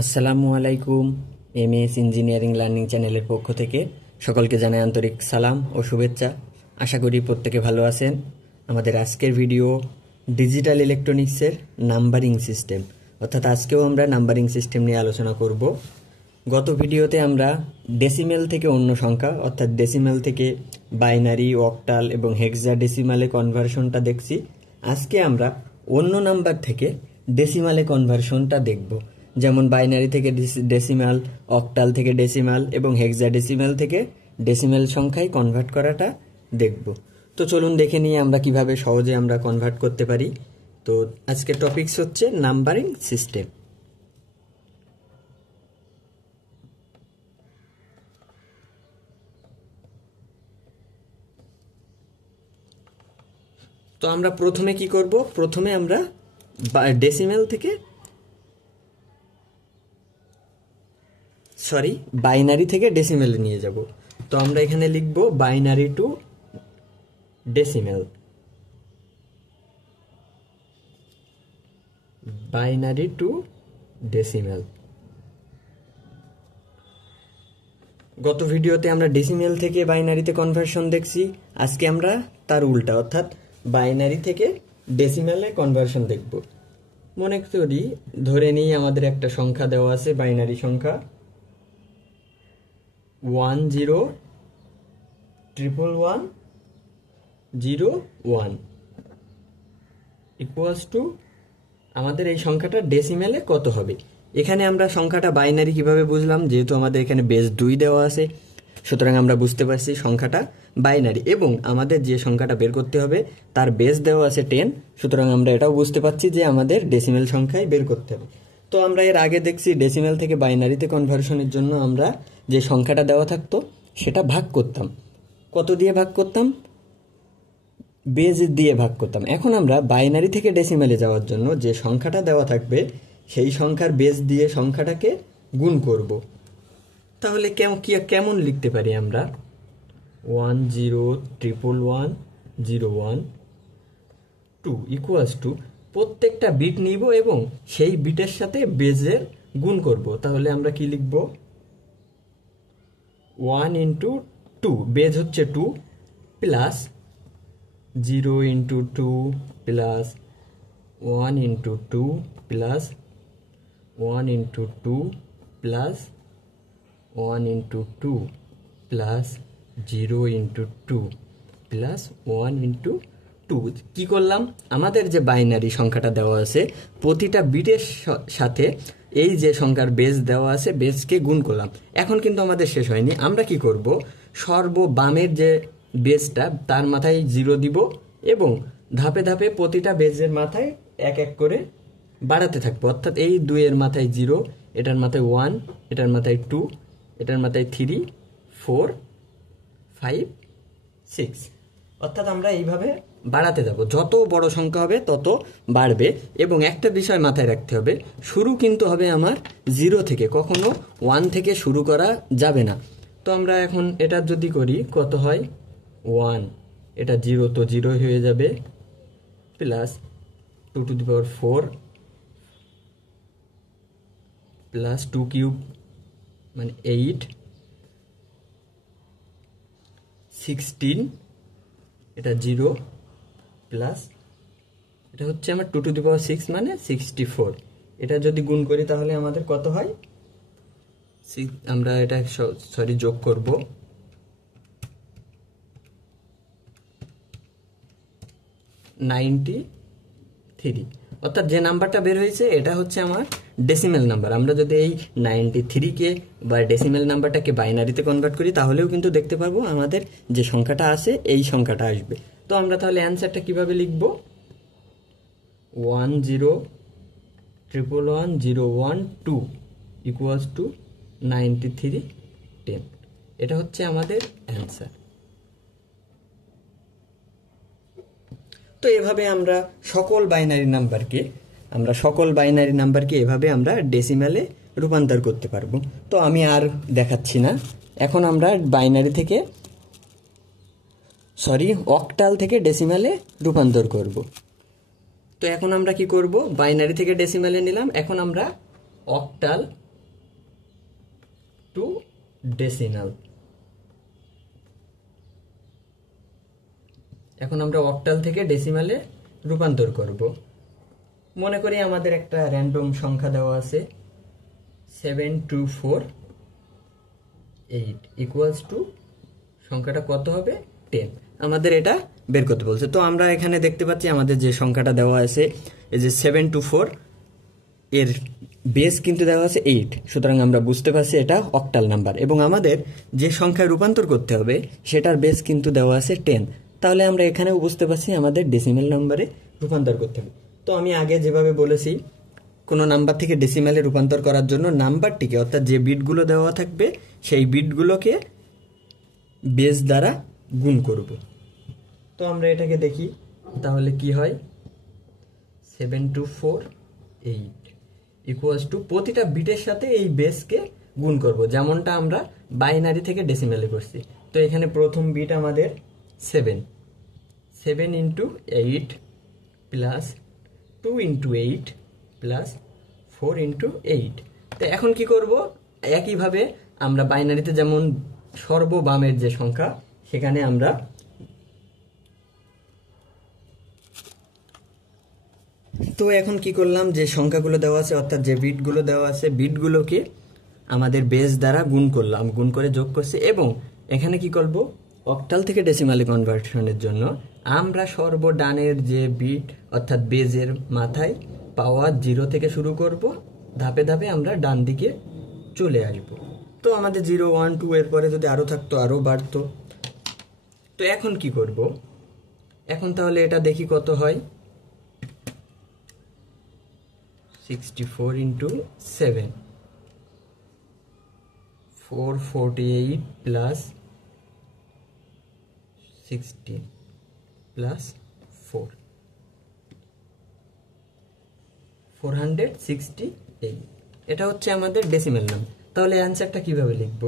আসসালামু আলাইকুম। MS engineering learning চ্যানেলের পক্ষ থেকে সকলকে জানাই আন্তরিক সালাম ও শুভেচ্ছা। আশা করি প্রত্যেকে ভালো আছেন। আমাদের আজকের ভিডিও ডিজিটাল ইলেকট্রনিক্সের নাম্বারিং সিস্টেম, অর্থাৎ আজকেও আমরা নাম্বারিং সিস্টেম নিয়ে আলোচনা করব। গত ভিডিওতে আমরা ডেসিমেল থেকে অন্য সংখ্যা, অর্থাৎ ডেসিমেল থেকে বাইনারি, অক্টাল এবং হেক্সাডেসিমালে কনভার্সনটা দেখছি। আজকে আমরা অন্য নাম্বার থেকে ডেসিমালে কনভার্সনটা দেখব, যেমন বাইনারি থেকে ডেসিমাল, অক্টাল থেকে ডেসিমাল এবং হেক্সাডেসিমাল থেকে ডেসিমাল সংখ্যায় কনভার্ট করাটা দেখব। তো চলুন দেখে নিয়ে আমরা কিভাবে সহজে আমরা কনভার্ট করতে পারি। তো আজকের টপিকস হচ্ছে নাম্বারিং সিস্টেম। তো আমরা প্রথমে কি করব? প্রথমে আমরা ডেসিমেল থেকে বাইনারি থেকে ডেসিমেলে নিয়ে যাব। তো আমরা এখানে লিখব binary two decimal, binary two decimal. গত ভিডিওতে আমরা ডেসিমেল থেকে বাইনারিতে কনভার্সন দেখছি। আজকে আমরা তার উল্টা, অর্থাৎ বাইনারি থেকে ডেসিমেলে কনভার্সন দেখব। মনে করি ধরে নিই আমাদের একটা সংখ্যা দেওয়া আছে, বাইনারি সংখ্যা 10111101 ইকুয়ালস টু আমাদের এই সংখ্যাটা ডেসিমেলে কত হবে। এখানে আমরা সংখ্যাটা বাইনারি কিভাবে বুঝলাম? যেহেতু আমাদের এখানে বেস 2 দেওয়া আছে, সুতরাং আমরা বুঝতে পারছি সংখ্যাটা বাইনারি, এবং আমাদের যে সংখ্যাটা বের করতে হবে তার বেস দেওয়া আছে 10, সুতরাং আমরা এটাও বুঝতে পারছি যে আমাদের ডেসিমেল সংখ্যায় বের করতে হবে। তো আমরা এর আগে দেখছি ডেসিমেল থেকে বাইনারিতে কনভার্সনের জন্য আমরা যে সংখ্যাটা দেওয়া থাকতো সেটা ভাগ করতাম। কত দিয়ে ভাগ করতাম? বেস দিয়ে ভাগ করতাম। এখন আমরা বাইনারি থেকে ডেসিমেলে যাওয়ার জন্য যে সংখ্যাটা দেওয়া থাকবে সেই সংখ্যার বেস দিয়ে সংখ্যাটাকে গুণ করব। তাহলে কেমন লিখতে পারি আমরা? 10111101 ইকুয়ালস টু প্রত্যেকটা বিট নিব এবং সেই বিটের সাথে বেজের গুণ করব। তাহলে আমরা কি লিখব? 1 ইন্টু 2, বেজ হচ্ছে 2, plus 0 into 2 plus 1 into 2 plus 1 into 2 plus 1 into 2 plus 0 into 2 plus 1 into 2। কি করলাম? আমাদের যে বাইনারি সংখ্যাটা দেওয়া আছে প্রতিটা বিটের সাথে এই যে সংখ্যার বেস দেওয়া আছে বেসকে গুণ করলাম। এখন কিন্তু আমাদের শেষ হয়নি। আমরা কি করব? সর্ববামের যে বেসটা তার মাথায় 0 দিব এবং ধাপে ধাপে প্রতিটা বেসের মাথায় এক এক করে বাড়াতে থাকবো। অর্থাৎ এই 2 এর মাথায় 0, এটার মাথায় 1, এটার মাথায় 2, এটার মাথায় 3, 4, 5, 6। অর্থাৎ আমরা এইভাবে বাড়াতে যাব। যত বড় সংখ্যা হবে তত বাড়বে। এবং একটা বিষয় মাথায় রাখতে হবে, শুরু কিন্তু হবে আমার 0 থেকে, কখনো 1 থেকে শুরু করা যাবে না। তো আমরা এখন এটা যদি করি কত হয়? 1, এটা 0, তো 0 হয়ে যাবে, plus 2 to the power 4 plus 2 cube মানে 8, 16, এটা 0 প্লাস এটা হচ্ছে আমার 2 টু দি পাওয়ার 6 মানে 64। এটা যদি গুণ করি তাহলে আমাদের কত হয়? আমরা এটা যোগ করব, 93। অর্থাৎ যে নাম্বারটা বের হয়েছে এটা হচ্ছে আমার ডেসিমেল নাম্বার। আমরা যদি এই 93কে বা ডেসিমেল নাম্বারটাকে বাইনারিতে কনভার্ট করি তাহলেও কিন্তু দেখতে পারবো আমাদের যে সংখ্যাটা আছে এই সংখ্যাটা আসবে। তো আমরা তাহলে অ্যান্সারটা কিভাবে লিখব? 10111012 ইকুয়ালস টু 9310। এটা হচ্ছে আমাদের অ্যান্সার। তো এভাবে আমরা সকল বাইনারি নাম্বারকে এভাবে আমরা ডেসিমেলে রূপান্তর করতে পারবো। তো আমি আর দেখাচ্ছি না। এখন আমরা বাইনারি থেকে অক্টাল থেকে ডেসিমেলে রূপান্তর করব। তো এখন আমরা কি করব, বাইনারি থেকে ডেসিমেলে নিলাম, এখন আমরা অক্টাল টু ডেসিমাল। এখন আমরা অক্টাল থেকে ডেসিমালে রূপান্তর করব। মনে করি আমাদের একটা র্যান্ডম সংখ্যা দেওয়া আছে 7248 ইকুয়ালস টু সংখ্যাটা কত হবে 10। আমাদের এটা বের করতে বলছে। তো আমরা এখানে দেখতে পাচ্ছি আমাদের যে সংখ্যাটা দেওয়া আছে এই যে 724 এর বেস কিন্তু দেওয়া আছে 8, সুতরাং আমরা বুঝতে পারছি এটা অক্টাল নাম্বার। এবং আমাদের যে সংখ্যায় রূপান্তর করতে হবে সেটার বেস কিন্তু দেওয়া আছে 10, তাহলে আমরা এখানেও বুঝতে পারছি আমাদের ডেসিমেল নাম্বারে রূপান্তর করতে হবে। তো আমি আগে যেভাবে বলেছি কোনো নাম্বার থেকে ডেসিমেলে রূপান্তর করার জন্য নাম্বারটিকে অর্থাৎ যে বিটগুলো দেওয়া থাকবে সেই বিটগুলোকে বেস দ্বারা গুণ করব। তো আমরা এটাকে দেখি তাহলে কি হয় 7248 ইকুয়ালস টু প্রতিটা বিটের সাথে এই বেসকে গুণ করব, যেমনটা আমরা বাইনারি থেকে ডেসিমেলে করছি। তো এখানে প্রথম বিট আমাদের 7 into 8 plus 2 into 8 plus 4 into 8। তো এখন কি করব, একইভাবে আমরা বাইনারিতে যেমন সর্ববামের যে সংখ্যা সেখানে আমরা তো এখন কি করলাম, যে সংখ্যাগুলো দেওয়া আছে অর্থাৎ যে বিটগুলো দেওয়া আছে বিটগুলোকে আমাদের বেস দ্বারা গুণ করলাম, গুণ করে যোগ করছি। এবং এখানে কি করব, অক্টাল থেকে ডেসিমালে কনভার্সনের জন্য আমরা সর্বডানের যে বিট অর্থাৎ বেজের মাথায় পাওয়ার 0 থেকে শুরু করব, ধাপে ধাপে আমরা ডান দিকে চলে আসব। তো আমাদের 0 1 2 এর পরে যদি আরও থাকতো আরও বাড়তো। তো এখন কি করব, এখন তাহলে এটা দেখি কত হয় 64 ইন্টু 7 448 প্লাস 16 প্লাস 4 468। এটা হচ্ছে আমাদের ডেসিমেল নাম। তাহলে অ্যান্সারটা কিভাবে লিখব,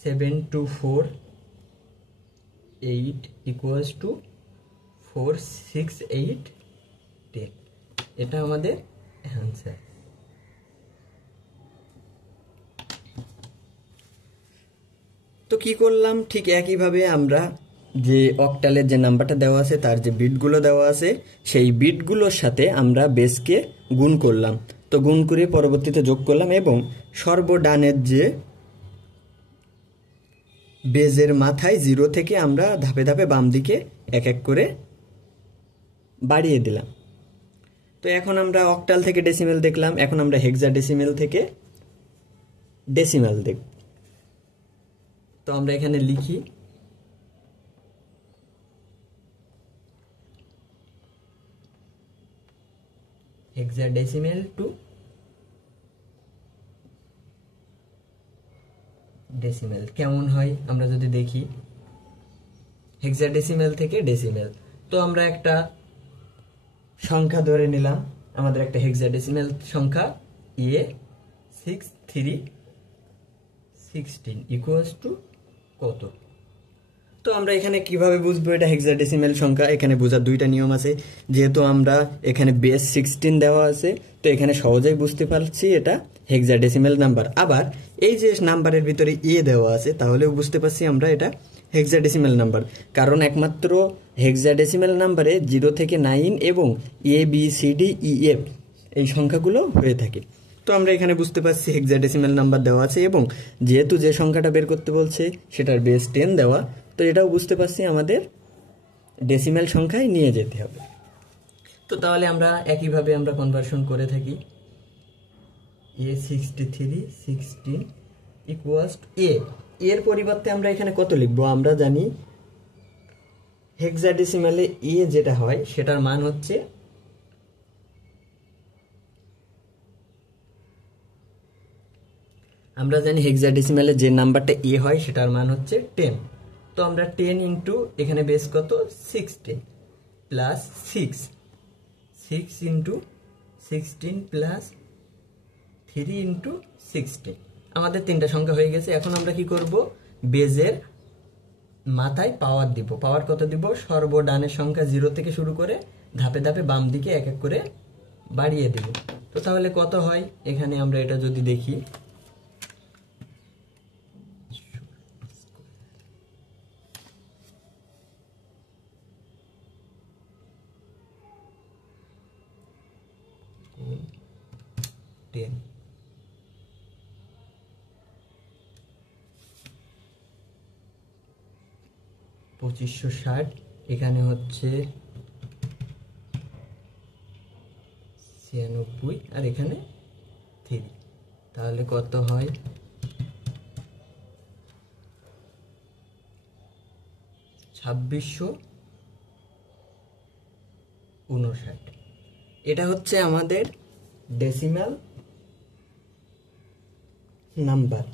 7248 ইকুয়ালস টু 468 10। এটা আমাদের অ্যান্সার। তো কি করলাম, ঠিক একইভাবে আমরা যে অক্টালের যে নাম্বারটা দেওয়া আছে তার যে বিটগুলো দেওয়া আছে সেই বিটগুলোর সাথে আমরা বেসকে গুণ করলাম। তো গুণ করে পরবর্তীতে যোগ করলাম এবং সর্বডানের যে বেজের মাথায় 0 থেকে আমরা ধাপে ধাপে বাম দিকে এক এক করে বাড়িয়ে দিলাম। তো এখন আমরা অক্টাল থেকে ডেসিমেল দেখলাম, এখন আমরা হেক্সাডেসিমেল থেকে ডেসিমাল দেখব। তো আমরা এখানে লিখি হেক্সাডেসিমেল টু ডেসিমেল কেমন হয় আমরা যদি দেখি, হেক্সাডেসিমেল থেকে ডেসিমেল। তো আমরা একটা সংখ্যা ধরে নিলাম, আমাদের একটা হেক্সাডেসিমেল সংখ্যা A6316 ইকুয়ালস টু কত। তো আমরা এখানে কিভাবে বুঝবো এটা হেক্সাডেসিমেল সংখ্যা, এখানে বোঝার দুইটা নিয়ম আছে। যেহেতু আমরা এখানে বেস 16 দেওয়া আছে তো এখানে সহজেই বুঝতে পারছি এটা হেক্সাডেসিমেল নাম্বার। আবার এই যে নাম্বারের ভিতরে এ দেওয়া আছে তাহলেও বুঝতে পারছি আমরা এটা হেক্সাডেসিমেল নাম্বার, কারণ একমাত্র হেক্সাডেসিমেল নাম্বারে 0 থেকে 9 এবং ABCDEF এই সংখ্যাগুলো হয়ে থাকে। তো আমরা এখানে বুঝতে পারছি হেক্সাডেসিমেল নাম্বার দেওয়া আছে এবং যেহেতু যে সংখ্যাটা বের করতে বলছে সেটার বেস 10 দেওয়া, তো এটাও বুঝতে পারছি আমাদের ডেসিমেল সংখ্যায় নিয়ে যেতে হবে। তো তাহলে আমরা একইভাবে আমরা কনভার্সন করে থাকি A6316 ইকুয়ালস এ এর পরিবর্তে আমরা এখানে কত লিখবো, আমরা জানি হেক্সাডেসিমেলে এ যেটা হয় সেটার মান হচ্ছে আমরা জানি হেক্সাডেসিমেলে যে নাম্বারটা এ হয় সেটার মান হচ্ছে 10। তো আমরা 10 ইন্টু এখানে বেস কত 16 প্লাস 6 ইন্টু 16 প্লাস 3 ইন্টু 16, আমাদের তিনটা সংখ্যা হয়ে গেছে। এখন আমরা কি করব, বেজের মাথায় পাওয়ার দিব। পাওয়ার কত দিব, সর্বডানের সংখ্যা 0 থেকে শুরু করে ধাপে ধাপে বাম দিকে এক এক করে বাড়িয়ে দিব। তো তাহলে কত হয়, এখানে আমরা এটা যদি দেখি 10। $2560 এখানে হচ্ছে 96 আর এখানে 3, তাহলে কত হয়? 2659। এটা হচ্ছে আমাদের ডেসিমাল নাম্বার।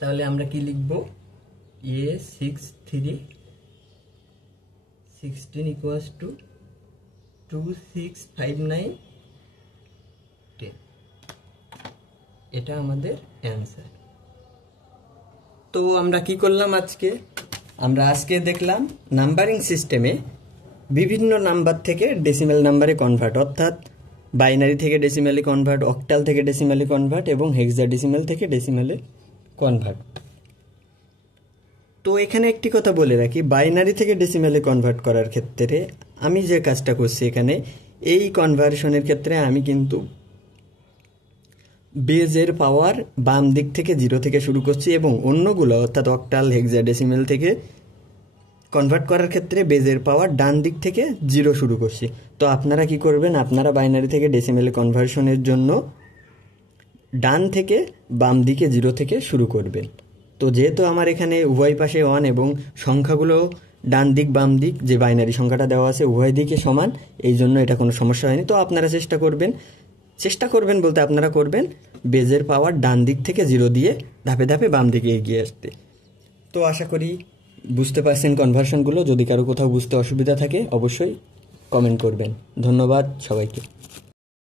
তাহলে আমরা কি লিখব? A6316 equals to 265910। এটা আমাদের অ্যান্সার। তো আমরা কি করলাম আজকে? আমরা আজকে দেখলাম নাম্বারিং সিস্টেমে বিভিন্ন নাম্বার থেকে ডেসিমাল নাম্বারে কনভার্ট, অর্থাৎ বাইনারি থেকে ডেসিমালে কনভার্ট, অক্টাল থেকে ডেসিমালে কনভার্ট এবং হেক্সাডেসিমাল থেকে ডেসিমালে কনভার্ট। তো এখানে একটি কথা বলে রাখি, বাইনারি থেকে ডেসিমালে কনভার্ট করার ক্ষেত্রে আমি যে কাজটা করছি এখানে, এই কনভার্সনের ক্ষেত্রে আমি কিন্তু বেজের পাওয়ার বাম দিক থেকে 0 থেকে শুরু করছি এবং অন্যগুলো অর্থাৎ অক্টাল হেক্সাডেসিমাল থেকে কনভার্ট করার ক্ষেত্রে বেজের পাওয়ার ডান দিক থেকে 0 শুরু করছি। তো আপনারা কি করবেন? আপনারা বাইনারি থেকে ডেসিমালে কনভার্সনের জন্য ডান থেকে বাম দিকে 0 থেকে শুরু করবেন। তো যেহেতু আমার এখানে উভয় পাশে 1 এবং সংখ্যাগুলো ডান দিক বাম দিক যে বাইনারি সংখ্যাটা দেওয়া আছে উভয় দিকে সমান, এই জন্য এটা কোনো সমস্যা হয়নি। তো আপনারা চেষ্টা করবেন বলতে আপনারা করবেন বেজের পাওয়ার ডান দিক থেকে 0 দিয়ে ধাপে ধাপে বাম দিকে এগিয়ে আসতে। তো আশা করি বুঝতে পারছেন কনভার্সনগুলো। যদি কারো কোথাও বুঝতে অসুবিধা থাকে অবশ্যই কমেন্ট করবেন। ধন্যবাদ সবাইকে।